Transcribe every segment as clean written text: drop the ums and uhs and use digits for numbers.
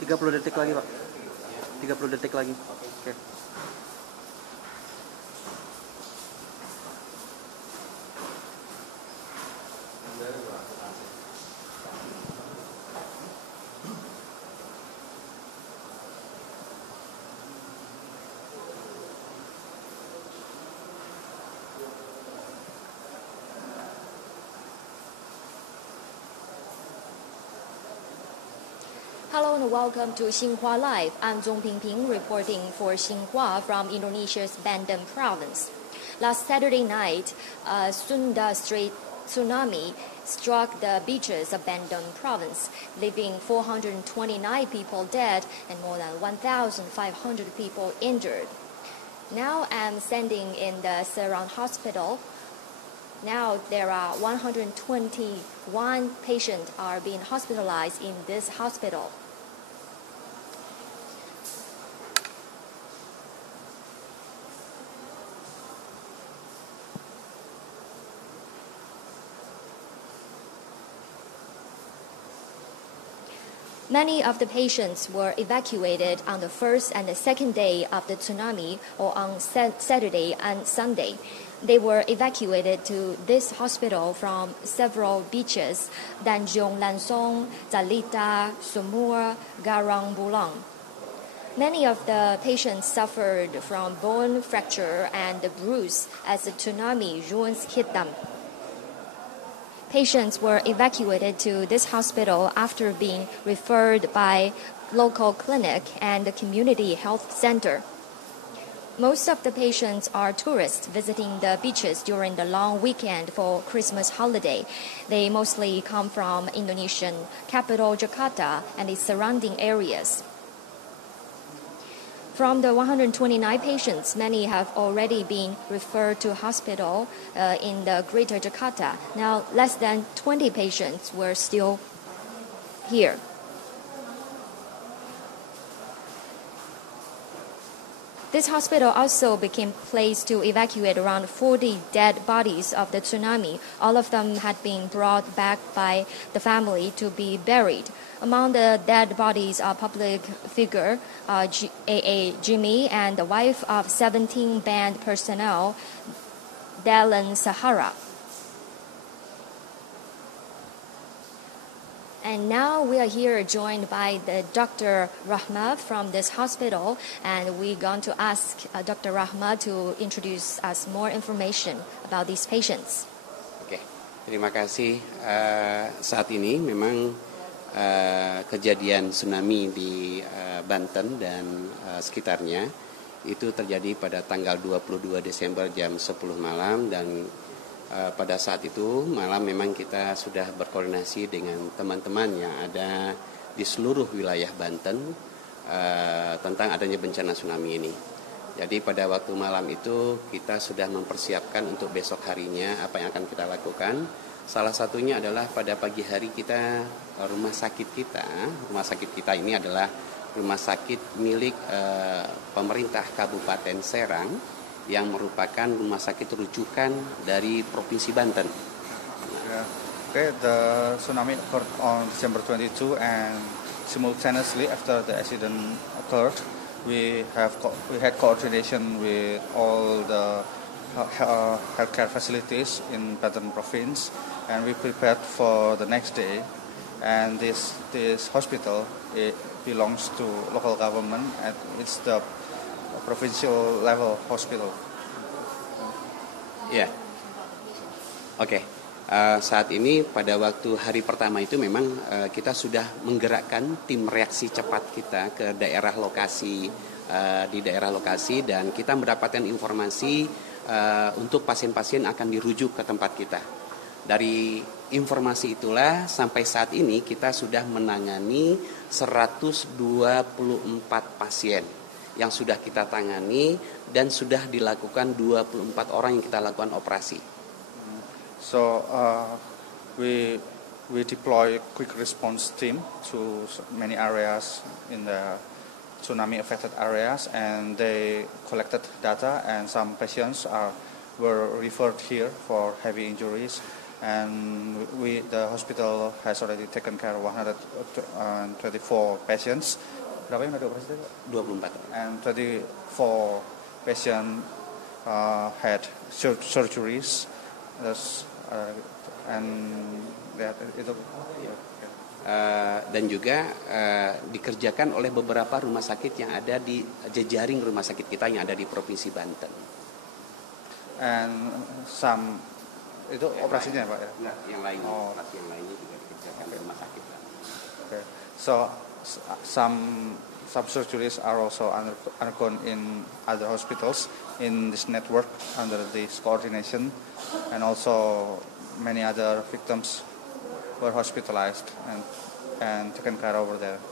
30 detik lagi, Pak. 30 detik lagi. Oke. Hello and welcome to Xinhua Live. I'm Zhong Pingping reporting for Xinhua from Indonesia's Bandung province. Last Saturday night, a Sunda Strait tsunami struck the beaches of Bandung province, leaving 429 people dead and more than 1,500 people injured. Now I'm standing in the Serang hospital. Now there are 121 patients are being hospitalized in this hospital. Many of the patients were evacuated on the first and the second day of the tsunami, or on Saturday and Sunday. They were evacuated to this hospital from several beaches: Tanjung Lansong, Zalita, Sumur, Garang Bulang. Many of the patients suffered from bone fracture and bruise as the tsunami ruins hit them. Patients were evacuated to this hospital after being referred by local clinic and the community health center. Most of the patients are tourists visiting the beaches during the long weekend for Christmas holiday. They mostly come from Indonesian capital Jakarta and its surrounding areas. From the 129 patients, many have already been referred to hospital in the Greater Jakarta. Now, less than 20 patients were still here. This hospital also became a place to evacuate around 40 dead bodies of the tsunami. All of them had been brought back by the family to be buried. Among the dead bodies are public figure A.A. Jimmy and the wife of 17 band personnel, Dallin Sahara. And now we are here joined by the Dr. Rahma from this hospital, and we're going to ask Dr. Rahma to introduce us more information about these patients. Oke, terima kasih. Saat ini memang kejadian tsunami di Banten dan sekitarnya itu terjadi pada tanggal 22 Desember jam 10 malam, dan pada saat itu malam memang kita sudah berkoordinasi dengan teman-teman yang ada di seluruh wilayah Banten tentang adanya bencana tsunami ini. Jadi pada waktu malam itu kita sudah mempersiapkan untuk besok harinya apa yang akan kita lakukan. Salah satunya adalah pada pagi hari kita rumah sakit kita ini adalah rumah sakit milik pemerintah Kabupaten Serang yang merupakan rumah sakit rujukan dari Provinsi Banten. Okay, the tsunami occurred on December 22, and simultaneously after the accident occurred, we had coordination with all the healthcare facilities in Banten Province, and we prepared for the next day. And this hospital, it belongs to local government, and it's the provincial level hospital. Ya, oke. Saat ini pada waktu hari pertama itu memang kita sudah menggerakkan tim reaksi cepat kita ke daerah lokasi, di daerah lokasi, dan kita mendapatkan informasi untuk pasien-pasien akan dirujuk ke tempat kita. Dari informasi itulah sampai saat ini kita sudah menangani 124 pasien yang sudah kita tangani, dan sudah dilakukan 24 orang yang kita lakukan operasi. So we deploy quick response team to many areas in the tsunami affected areas, and they collected data, and some patients were referred here for heavy injuries, and the hospital has already taken care of 124 patients. Berapa yang ada operasi? 24. And 24 patients had surgeries. And that itu. Dan juga dikerjakan oleh beberapa rumah sakit yang ada di jejaring rumah sakit kita yang ada di Provinsi Banten. And some itu operasinya Pak ya? Enggak, yang lainnya. Oh. Operasi yang lainnya juga dikerjakan di rumah sakit. Okay. So some surgeries are also undergone in other hospitals in this network under this coordination, and also many other victims were hospitalized and taken care of over there.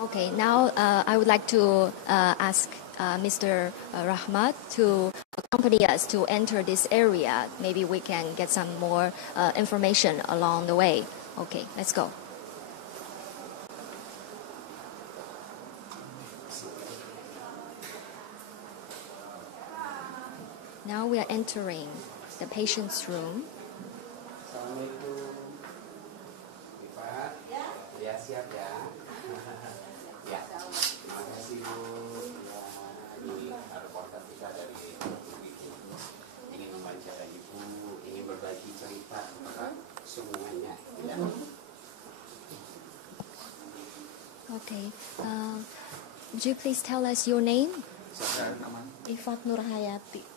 Okay, now I would like to ask Mr. Rahmat to accompany us to enter this area. Maybe we can get some more information along the way. Okay, let's go. Now we are entering the patient's room. Assalamualaikum. Iva, ya siap ya. Ya, terima kasih Bu. Ya, ini reporter kita dari Ibu. Ingin memanjakan Ibu, ingin berbagi cerita kepada semuanya. Ya. Okay, would you please tell us your name? Ifat Nurhayati.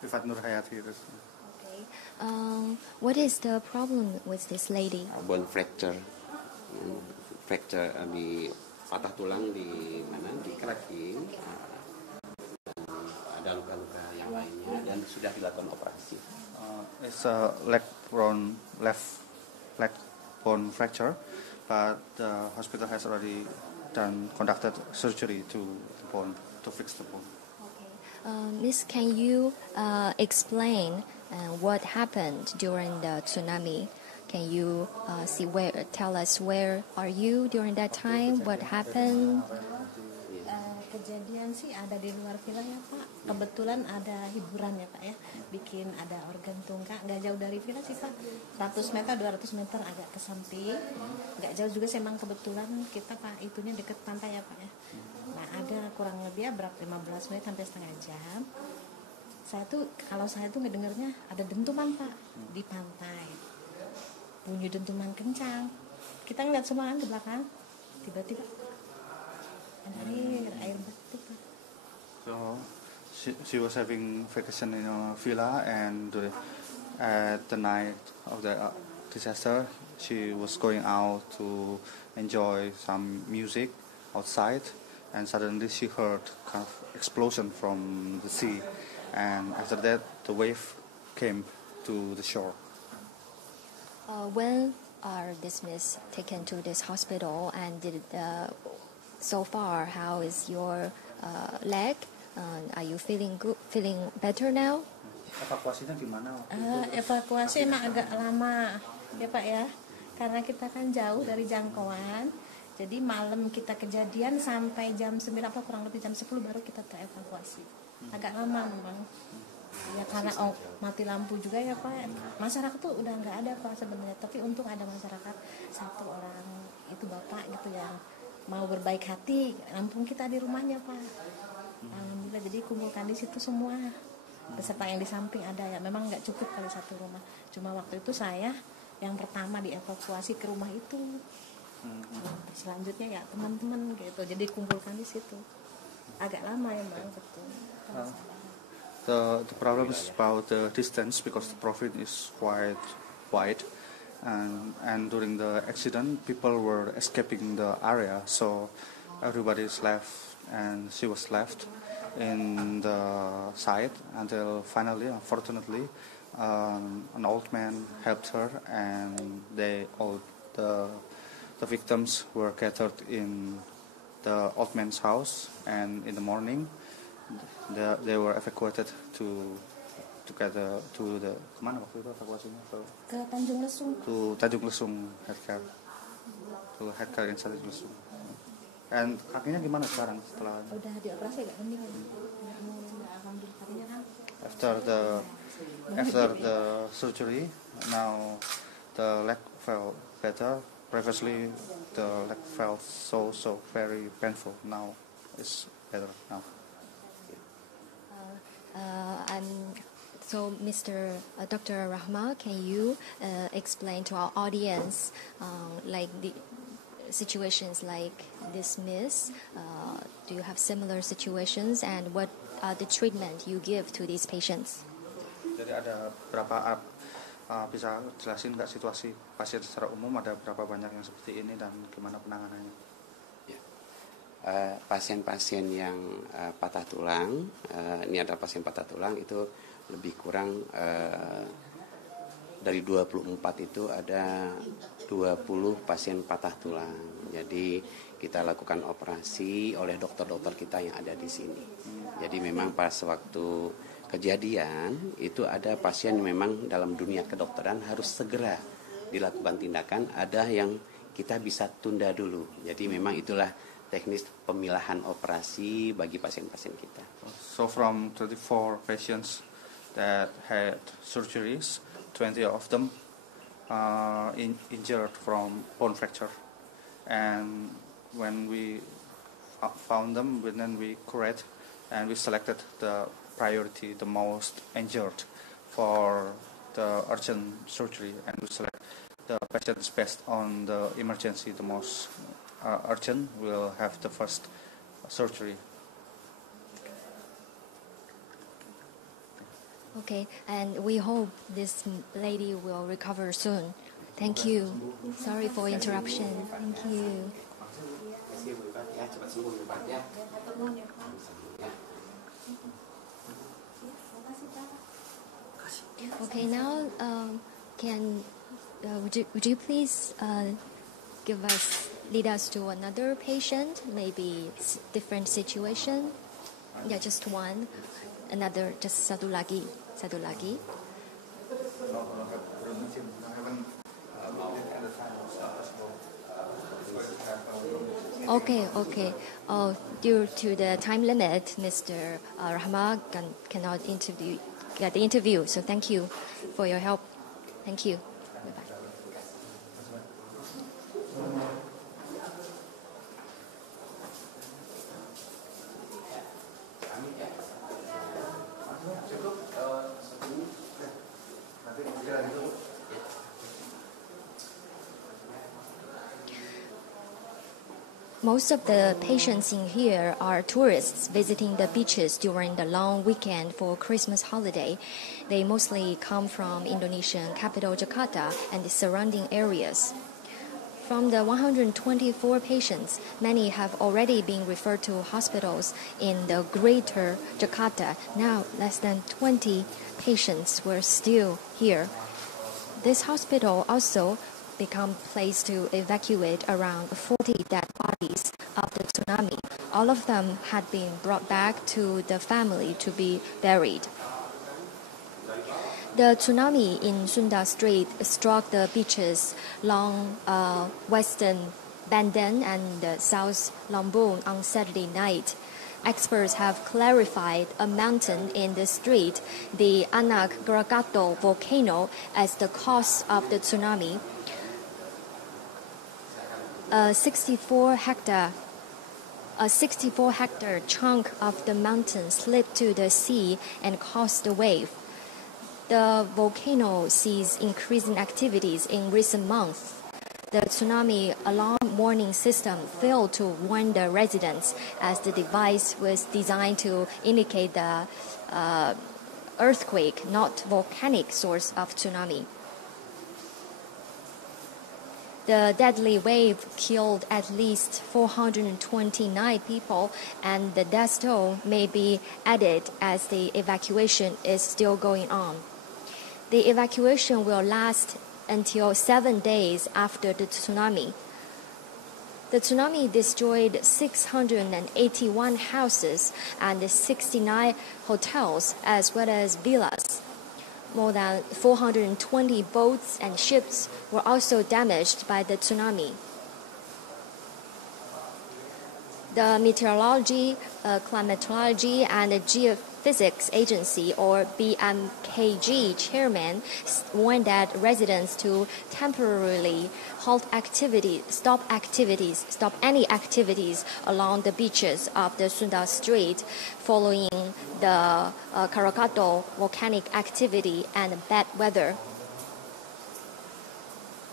Ifat Nurhayati. Okay. What is the problem with this lady? Bone fracture, di patah tulang di mana di kaki, dan ada luka-luka yang lainnya dan sudah dilakukan operasi. It's a left leg bone fracture, but the hospital has already conducted surgery to the bone to fix the bone. Miss, can you explain what happened during the tsunami? Can you tell us where are you during that time? What happened? Kejadian sih ada di luar villa ya Pak. Kebetulan ada hiburan ya Pak ya. Bikin ada organ tungkak. Nggak jauh dari villa sih Pak. 100 meter, 200 meter agak ke samping. Nggak jauh juga sih emang kebetulan kita Pak itunya deket pantai ya Pak ya. Nah ada kurang lebih ya berapa 15 menit sampai setengah jam. Kalau saya tuh ngedengarnya ada dentuman Pak di pantai. Bunyi dentuman kencang. Kita ngeliat semua kan ke belakang. Tiba-tiba air batu Pak. So she was having vacation in a villa, and at the night of the disaster, she was going out to enjoy some music outside, and suddenly she heard kind of explosion from the sea, and after that the wave came to the shore. When are this miss taken to this hospital, and so far how is your leg? Are you feeling better now? Evakuasinya gimana? Evakuasi emang agak lama ya Pak ya, karena kita kan jauh dari jangkauan. Jadi malam kita kejadian sampai jam 9 apa kurang lebih jam 10 baru kita terevakuasi. Agak lama memang. Ya karena mati lampu juga ya Pak. Masyarakat tuh udah nggak ada Pak sebenarnya, tapi untung ada masyarakat satu orang itu bapak gitu yang mau berbaik hati nampung kita di rumahnya Pak. Alhamdulillah, jadi kumpulkan di situ semua beserta yang di samping ada ya. Memang nggak cukup kali satu rumah. Cuma waktu itu saya yang pertama dievakuasi ke rumah itu. Selanjutnya ya teman-teman gitu. Jadi kumpulkan di situ. Agak lama ya Bang, betul. The problem is about the distance because the profit is quite wide, and during the accident people were escaping the area, so everybody is left, and she was left in the site until finally, unfortunately, an old man helped her, and the victims were gathered in the old man's house, and in the morning they were evacuated to the kemana waktu itu evakuasinya ke Tanjung Lesung. To Tanjung Lesung healthcare, to healthcare in Tanjung Lesung. And kakinya gimana sekarang setelah? Udah dioperasi agak mending. Alhamdulillah. After the surgery, Now the leg felt better. Previously the leg felt so very painful. Now it's better now. So, Mr. Dr. Rahma, can you explain to our audience like the situations like this, miss? Do you have similar situations, and what are the treatment you give to these patients? Jadi ada berapa bisa jelasin nggak situasi pasien secara umum, ada berapa banyak yang seperti ini dan gimana penanganannya? Pasien-pasien yang patah tulang, ini adalah pasien patah tulang itu lebih kurang dari 24 itu ada 20 pasien patah tulang. Jadi kita lakukan operasi oleh dokter-dokter kita yang ada di sini. Jadi memang pas waktu kejadian itu ada pasien yang memang dalam dunia kedokteran harus segera dilakukan tindakan, ada yang kita bisa tunda dulu. Jadi memang itulah teknis pemilahan operasi bagi pasien-pasien kita. So from 34 patients that had surgeries, 20 of them injured from bone fracture, and when we found them, then we correct and we selected the priority, the most injured for the urgent surgery, and we select the patients based on the emergency. The most urgent will have the first surgery. Okay, and we hope this lady will recover soon. Thank you. Sorry for interruption. Thank you. Okay, now would you please lead us to another patient, maybe different situation? Yeah, just one. Another, just satu lagi. Okay. Oh, due to the time limit, Mr. Rahma cannot get the interview. So thank you for your help. Thank you. Bye-bye. Most of the patients in here are tourists visiting the beaches during the long weekend for Christmas holiday. They mostly come from Indonesian capital Jakarta and the surrounding areas. From the 124 patients, many have already been referred to hospitals in the greater Jakarta. Now, less than 20 patients were still here. This hospital also become place to evacuate around 40 dead bodies of the tsunami. All of them had been brought back to the family to be buried. The tsunami in Sunda Strait struck the beaches along western Banten and South Lombok on Saturday night. Experts have clarified a mountain in the strait, the Anak Krakatau volcano, as the cause of the tsunami. A 64-hectare chunk of the mountain slipped to the sea and caused a wave. The volcano sees increasing activities in recent months. The tsunami alarm warning system failed to warn the residents, as the device was designed to indicate the earthquake, not volcanic source of tsunami. The deadly wave killed at least 429 people, and the death toll may be added as the evacuation is still going on. The evacuation will last until 7 days after the tsunami. The tsunami destroyed 681 houses and 69 hotels, as well as villas. More than 420 boats and ships were also damaged by the tsunami. The meteorology, climatology, and Physics Agency, or BMKG chairman, warned that residents to temporarily stop any activities along the beaches of the Sunda Strait following the Krakatau volcanic activity and bad weather.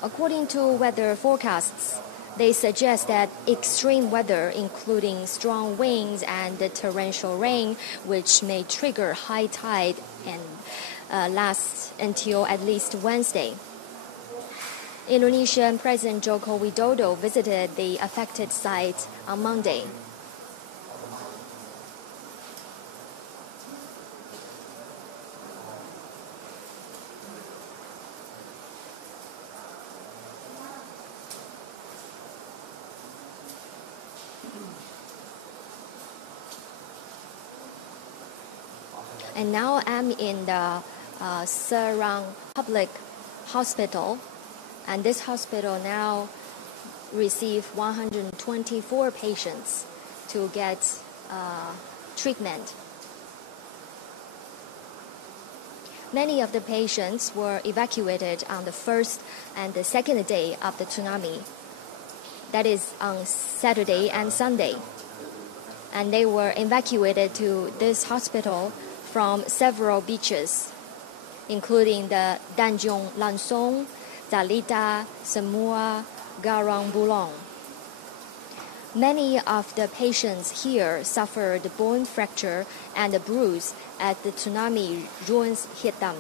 According to weather forecasts, they suggest that extreme weather, including strong winds and torrential rain, which may trigger high tide and last until at least Wednesday. Indonesian President Joko Widodo visited the affected site on Monday. And now I'm in the Serang Public Hospital, and this hospital now receives 124 patients to get treatment. Many of the patients were evacuated on the first and the second day of the tsunami, that is on Saturday and Sunday. And they were evacuated to this hospital from several beaches, including the Tanjung Lansong, Zalita, Semua, Garang Bulong. Many of the patients here suffered bone fracture and a bruise at the tsunami ruins hit them.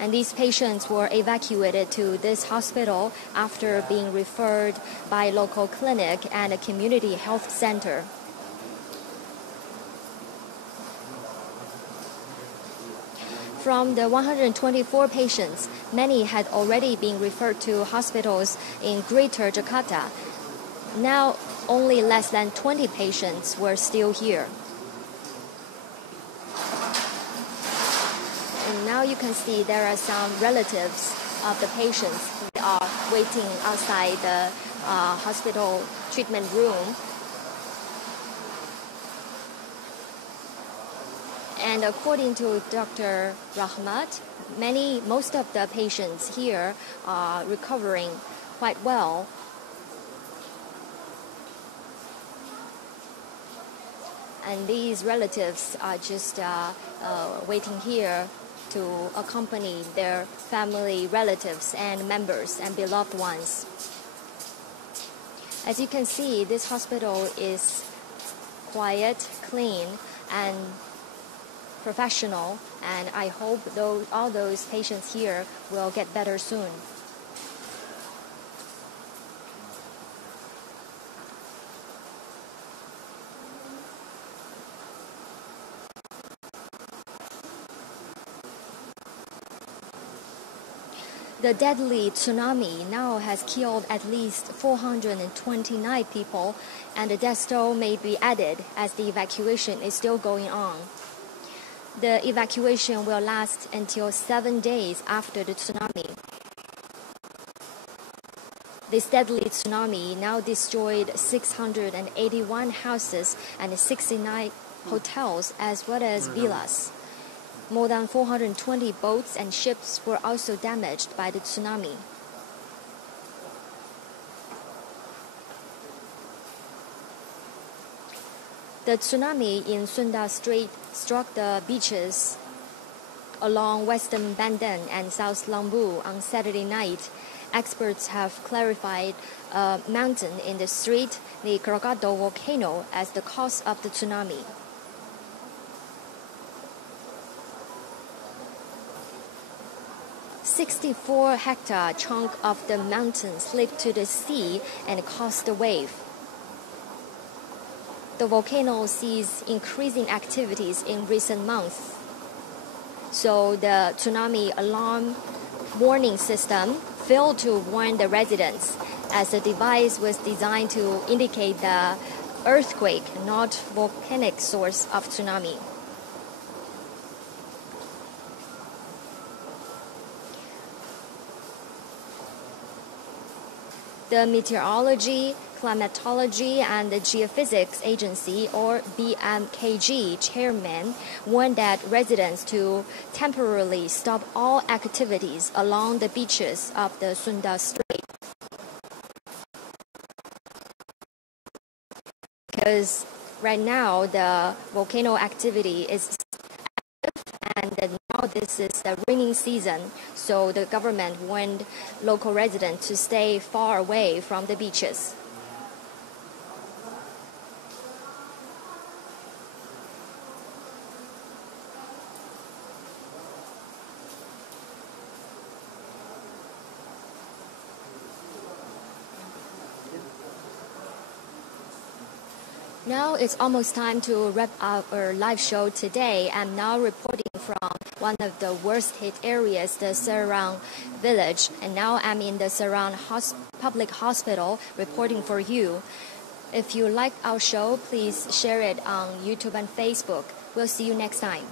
And these patients were evacuated to this hospital after being referred by local clinic and a community health center. From the 124 patients, many had already been referred to hospitals in Greater Jakarta. Now, only less than 20 patients were still here. And now you can see there are some relatives of the patients. They are waiting outside the hospital treatment room. And according to Dr. Rahmat, most of the patients here are recovering quite well. And these relatives are just waiting here to accompany their family, relatives, and members and beloved ones. As you can see, this hospital is quiet, clean, and professional, and I hope all those patients here will get better soon. The deadly tsunami now has killed at least 429 people, and the death toll may be added as the evacuation is still going on. The evacuation will last until 7 days after the tsunami. This deadly tsunami now destroyed 681 houses and 69 hotels as well as villas. More than 420 boats and ships were also damaged by the tsunami. The tsunami in Sunda Strait struck the beaches along Western Banten and South Lambu on Saturday night. Experts have clarified a mountain in the strait, the Krakatau volcano, as the cause of the tsunami. A 64-hectare chunk of the mountain slipped to the sea and caused a wave. The volcano sees increasing activities in recent months. So the tsunami alarm warning system failed to warn the residents, as the device was designed to indicate the earthquake, not volcanic source of tsunami. The Meteorology, Climatology and Geophysics Agency, or BMKG, chairman warned that residents to temporarily stop all activities along the beaches of the Sunda Strait. Because right now the volcano activity is and now this is the rainy season, so the government warned local residents to stay far away from the beaches. Now it's almost time to wrap up our live show today. I'm now reporting from one of the worst hit areas, the Serang village, and now I'm in the Serang Public Hospital reporting for you. If you like our show, please share it on YouTube and Facebook. We'll see you next time.